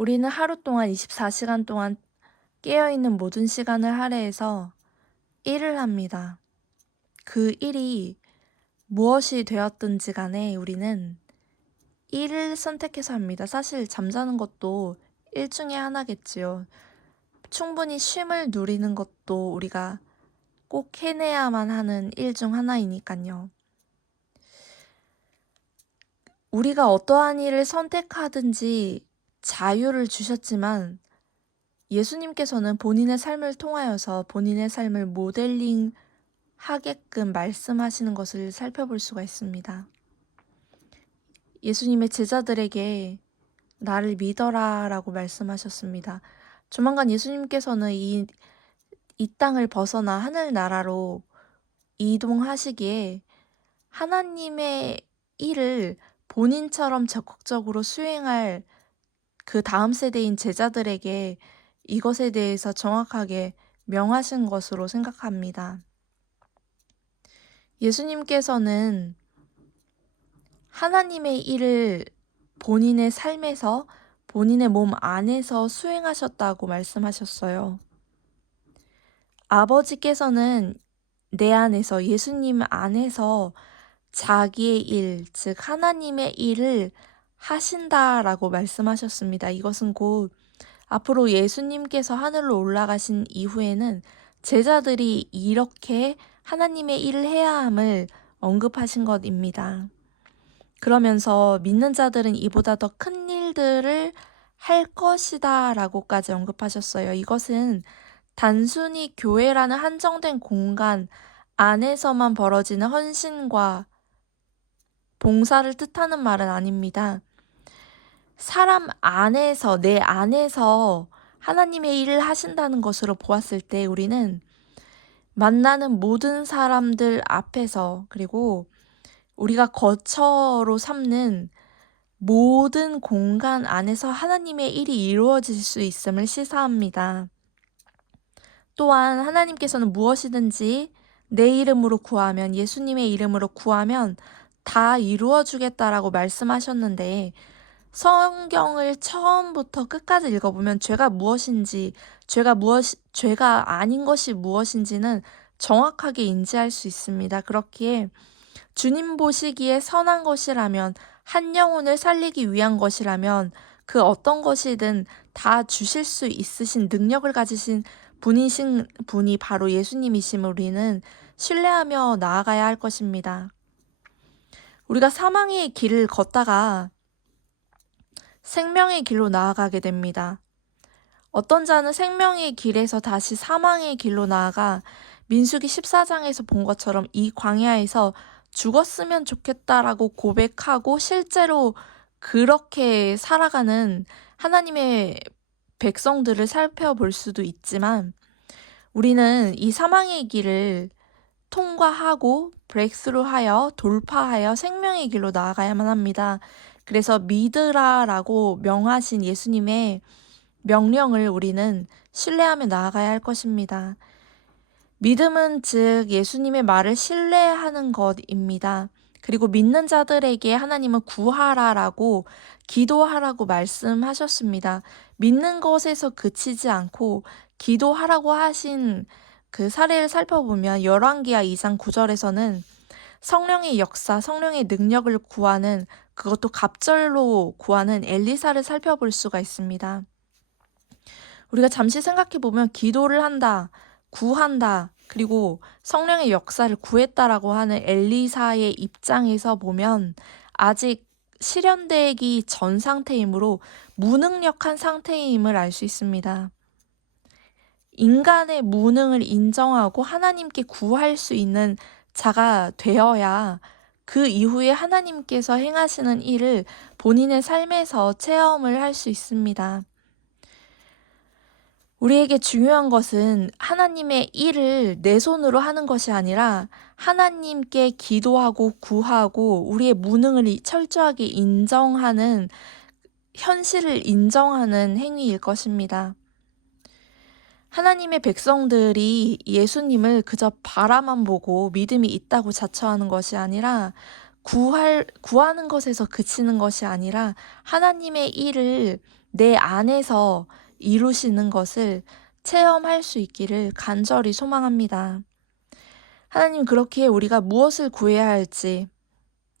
우리는 하루 동안 24시간 동안 깨어있는 모든 시간을 할애해서 일을 합니다. 그 일이 무엇이 되었든지 간에 우리는 일을 선택해서 합니다. 사실 잠자는 것도 일 중에 하나겠지요. 충분히 쉼을 누리는 것도 우리가 꼭 해내야만 하는 일 중 하나이니까요. 우리가 어떠한 일을 선택하든지 자유를 주셨지만 예수님께서는 본인의 삶을 통하여서 본인의 삶을 모델링 하게끔 말씀하시는 것을 살펴볼 수가 있습니다. 예수님의 제자들에게 나를 믿어라 라고 말씀하셨습니다. 조만간 예수님께서는 이 땅을 벗어나 하늘나라로 이동하시기에 하나님의 일을 본인처럼 적극적으로 수행할 그 다음 세대인 제자들에게 이것에 대해서 정확하게 명하신 것으로 생각합니다. 예수님께서는 하나님의 일을 본인의 삶에서 본인의 몸 안에서 수행하셨다고 말씀하셨어요. 아버지께서는 내 안에서 예수님 안에서 자기의 일, 즉 하나님의 일을 하신다라고 말씀하셨습니다. 이것은 곧 앞으로 예수님께서 하늘로 올라가신 이후에는 제자들이 이렇게 하나님의 일을 해야 함을 언급하신 것입니다. 그러면서 믿는 자들은 이보다 더 큰 일들을 할 것이다 라고까지 언급하셨어요. 이것은 단순히 교회라는 한정된 공간 안에서만 벌어지는 헌신과 봉사를 뜻하는 말은 아닙니다. 사람 안에서, 내 안에서 하나님의 일을 하신다는 것으로 보았을 때 우리는 만나는 모든 사람들 앞에서, 그리고 우리가 거처로 삼는 모든 공간 안에서 하나님의 일이 이루어질 수 있음을 시사합니다. 또한 하나님께서는 무엇이든지 내 이름으로 구하면, 예수님의 이름으로 구하면 다 이루어 주겠다라고 말씀하셨는데, 성경을 처음부터 끝까지 읽어보면 죄가 아닌 것이 무엇인지는 정확하게 인지할 수 있습니다. 그렇기에 주님 보시기에 선한 것이라면, 한 영혼을 살리기 위한 것이라면 그 어떤 것이든 다 주실 수 있으신 능력을 가지신 분이 바로 예수님이심을 우리는 신뢰하며 나아가야 할 것입니다. 우리가 사망의 길을 걷다가 생명의 길로 나아가게 됩니다. 어떤 자는 생명의 길에서 다시 사망의 길로 나아가 민수기 14장에서 본 것처럼 이 광야에서 죽었으면 좋겠다라고 고백하고 실제로 그렇게 살아가는 하나님의 백성들을 살펴볼 수도 있지만, 우리는 이 사망의 길을 통과하고 브레이크스루하여 돌파하여 생명의 길로 나아가야만 합니다. 그래서 믿으라라고 명하신 예수님의 명령을 우리는 신뢰하며 나아가야 할 것입니다. 믿음은 즉 예수님의 말을 신뢰하는 것입니다. 그리고 믿는 자들에게 하나님은 구하라라고 기도하라고 말씀하셨습니다. 믿는 것에서 그치지 않고 기도하라고 하신 그 사례를 살펴보면 열왕기하 2장 9절에서는 성령의 역사, 성령의 능력을 구하는, 그것도 갑절로 구하는 엘리사를 살펴볼 수가 있습니다. 우리가 잠시 생각해보면 기도를 한다, 구한다, 그리고 성령의 역사를 구했다라고 하는 엘리사의 입장에서 보면 아직 실현되기 전 상태이므로 무능력한 상태임을 알 수 있습니다. 인간의 무능을 인정하고 하나님께 구할 수 있는 자가 되어야 그 이후에 하나님께서 행하시는 일을 본인의 삶에서 체험을 할 수 있습니다. 우리에게 중요한 것은 하나님의 일을 내 손으로 하는 것이 아니라 하나님께 기도하고 구하고 우리의 무능을 철저하게 인정하는, 현실을 인정하는 행위일 것입니다. 하나님의 백성들이 예수님을 그저 바라만 보고 믿음이 있다고 자처하는 것이 아니라 구하는 것에서 그치는 것이 아니라 하나님의 일을 내 안에서 이루시는 것을 체험할 수 있기를 간절히 소망합니다. 하나님, 그렇기에 우리가 무엇을 구해야 할지,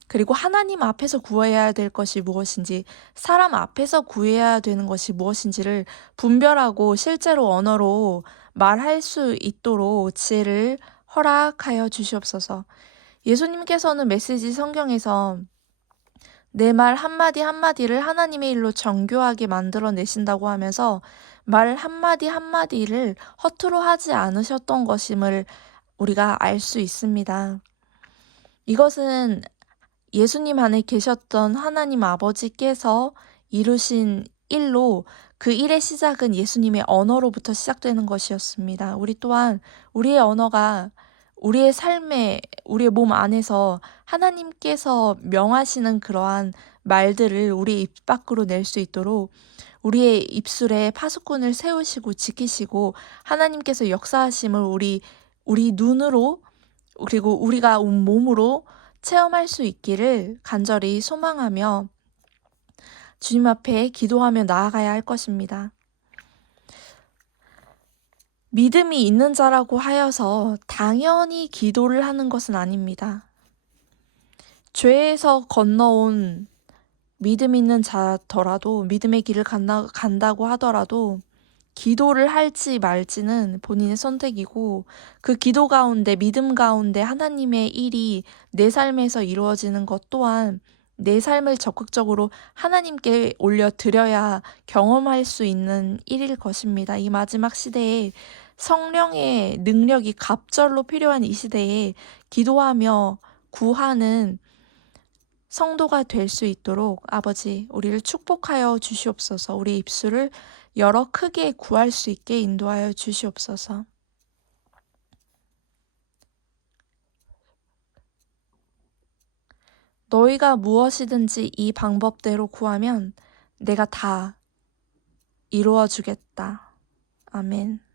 그리고 하나님 앞에서 구해야 될 것이 무엇인지, 사람 앞에서 구해야 되는 것이 무엇인지를 분별하고 실제로 언어로 말할 수 있도록 지혜를 허락하여 주시옵소서. 예수님께서는 메시지 성경에서 내 말 한마디 한마디를 하나님의 일로 정교하게 만들어내신다고 하면서 말 한마디 한마디를 허투루 하지 않으셨던 것임을 우리가 알 수 있습니다. 이것은 예수님 안에 계셨던 하나님 아버지께서 이루신 일로 그 일의 시작은 예수님의 언어로부터 시작되는 것이었습니다. 우리 또한 우리의 언어가 우리의 삶에, 우리의 몸 안에서 하나님께서 명하시는 그러한 말들을 우리의 입 밖으로 낼 수 있도록 우리의 입술에 파수꾼을 세우시고 지키시고 하나님께서 역사하심을 우리 눈으로 그리고 우리가 온 몸으로 체험할 수 있기를 간절히 소망하며 주님 앞에 기도하며 나아가야 할 것입니다. 믿음이 있는 자라고 하여서 당연히 기도를 하는 것은 아닙니다. 죄에서 건너온 믿음 있는 자더라도, 믿음의 길을 간다고 하더라도 기도를 할지 말지는 본인의 선택이고, 그 기도 가운데, 믿음 가운데 하나님의 일이 내 삶에서 이루어지는 것 또한 내 삶을 적극적으로 하나님께 올려드려야 경험할 수 있는 일일 것입니다. 이 마지막 시대에 성령의 능력이 갑절로 필요한 이 시대에 기도하며 구하는 성도가 될 수 있도록 아버지, 우리를 축복하여 주시옵소서. 우리 입술을 열어 크게 구할 수 있게 인도하여 주시옵소서. 너희가 무엇이든지 이 방법대로 구하면 내가 다 이루어 주겠다. 아멘.